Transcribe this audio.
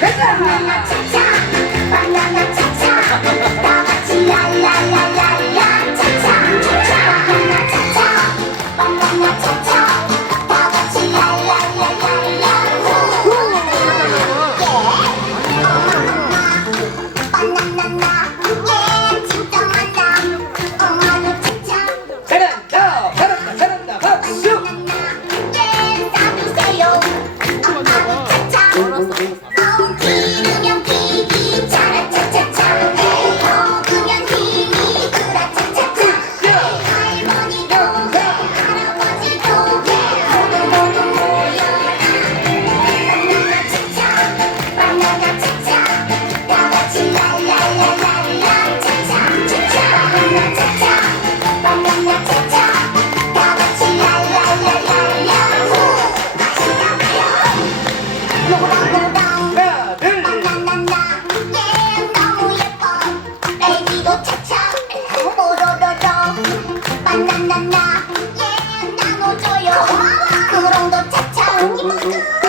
바나나 차차 바나나 차차 다 같이 랄랄랄랄라 차차 차차 바나나 차차 바나나 차차 다 같이 랄랄랄랄라 후 바나나나 예 진짜 많다 엄마도 차차 잘한다 잘한다 잘한다 박수 바나나 예 사주세요 엄마도 차차 ooh, ooh, ooh.